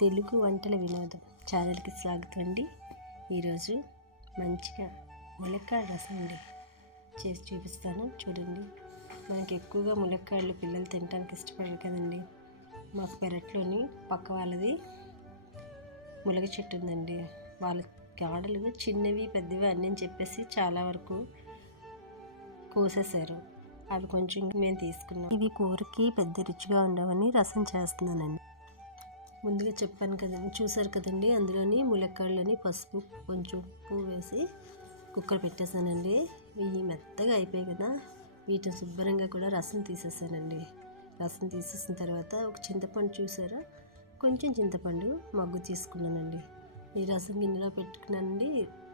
తెలుగు వంటల వినోదం ఛానల్కి స్వాగతం అండి. ఈరోజు మంచిగా ములక్కాడ రసం అండి చేసి చూపిస్తాను, చూడండి. మనకి ఎక్కువగా ములక్కాడలు పిల్లలు తినడానికి ఇష్టపడరు కదండి. మాకు పెరట్లోని పక్క వాళ్ళది ములగ చెట్టు ఉందండి. వాళ్ళ కాడలు చిన్నవి పెద్దవి అన్నీ చెప్పేసి చాలా వరకు కోసేశారు. అవి కొంచెం మేము తీసుకున్నాం. ఇవి కూరకి పెద్ద రుచిగా ఉండవని రసం చేస్తున్నానండి. ముందుగా చెప్పాను కదండి, చూసారు కదండి. అందులోని ములక్కాడలని పసుపు కొంచెం ఉప్పు వేసి కుక్కర్ పెట్టేశానండి. ఇవి మెత్తగా అయిపోయాయి కదా, వీటిని శుభ్రంగా కూడా రసం తీసేసానండి. రసం తీసేసిన తర్వాత ఒక చింతపండు, చూసారా, కొంచెం చింతపండు మగ్గు తీసుకున్నానండి. ఈ రసం గిన్నెలో పెట్టుకున్నానండి.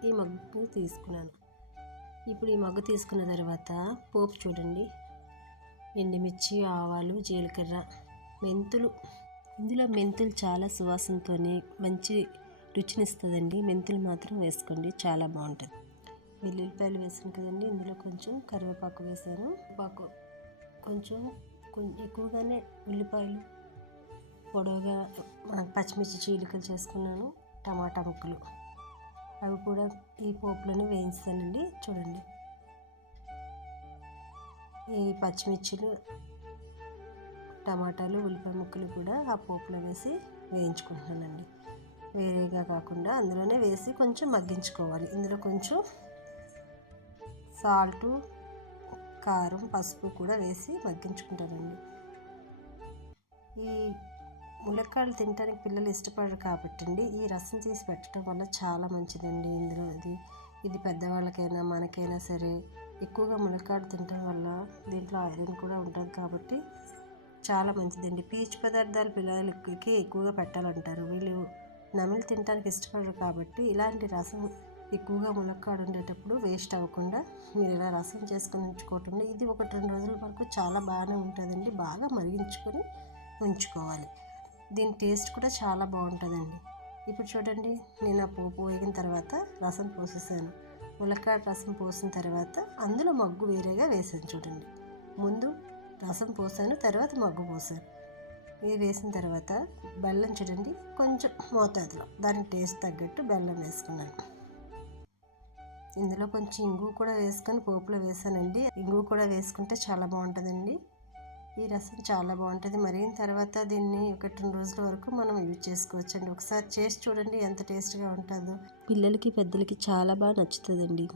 ఈ మగ్గు తీసుకున్నాను. ఇప్పుడు ఈ మగ్గు తీసుకున్న తర్వాత పోపు చూడండి. ఎండుమిర్చి, ఆవాలు, జీలకర్ర, మెంతులు. ఇందులో మెంతులు చాలా సువాసనతో మంచి రుచినిస్తుందండి. మెంతులు మాత్రం వేసుకోండి, చాలా బాగుంటుంది. వెల్లుల్లిపాయలు వేసాను కదండి. ఇందులో కొంచెం కరివేపాకు వేసాను. కొంచెం ఎక్కువగానే ఉల్లిపాయలు పొడవుగా పచ్చిమిర్చి చీలికలు చేసుకున్నాను. టమాటా ముక్కలు అవి కూడా ఈ పోపులోనే వేయిస్తానండి. చూడండి, ఈ పచ్చిమిర్చిలు, టమాటాలు, ఉల్లిపాయ ముక్కలు కూడా ఆ పోపులో వేసి వేయించుకుంటున్నానండి. వేరేగా కాకుండా అందులోనే వేసి కొంచెం మగ్గించుకోవాలి. ఇందులో కొంచెం సాల్టు, కారం, పసుపు కూడా వేసి మగ్గించుకుంటానండి. ఈ ములక్కాడలు తినడానికి పిల్లలు ఇష్టపడరు కాబట్టి అండి, ఈ రసం తీసి పెట్టడం వల్ల చాలా మంచిదండి. ఇందులో ఇది పెద్దవాళ్ళకైనా మనకైనా సరే ఎక్కువగా ములక్కాడ తినడం వల్ల దీంట్లో ఐరన్ కూడా ఉంటుంది కాబట్టి చాలా మంచిదండి. పీచు పదార్థాలు పిల్లలకి ఎక్కువగా పెట్టాలంటారు. వీళ్ళు నమిలి తినడానికి ఇష్టపడరు కాబట్టి ఇలాంటి రసం ఎక్కువగా ములక్కాడ ఉండేటప్పుడు వేస్ట్ అవ్వకుండా మీరు ఇలా రసం చేసుకొని ఉంచుకోవటం, ఇది 1-2 రోజుల వరకు చాలా బాగానే ఉంటుందండి. బాగా మరిగించుకొని ఉంచుకోవాలి. దీని టేస్ట్ కూడా చాలా బాగుంటుందండి. ఇప్పుడు చూడండి, నేను ఆ పోపు వేగిన తర్వాత రసం పోసేసాను. ములక్కాడ రసం పోసిన తర్వాత అందులో మగ్గు వేరేగా వేసాను. చూడండి, ముందు రసం పోసాను, తర్వాత మగ్గు పోసాను. ఇది వేసిన తర్వాత బెల్లం చూడండి, కొంచెం మోతాదులో దానికి టేస్ట్ తగ్గట్టు బెల్లం వేసుకున్నాను. ఇందులో కొంచెం ఇంగు కూడా వేసుకొని పోపులో వేసానండి. ఇంగు కూడా వేసుకుంటే చాలా బాగుంటుందండి. ఈ రసం చాలా బాగుంటుంది. మరిగిన తర్వాత దీన్ని 1-2 రోజుల వరకు మనం యూజ్ చేసుకోవచ్చండి. ఒకసారి చేసి చూడండి ఎంత టేస్ట్గా ఉంటుందో. పిల్లలకి పెద్దలకి చాలా బాగా నచ్చుతుందండి.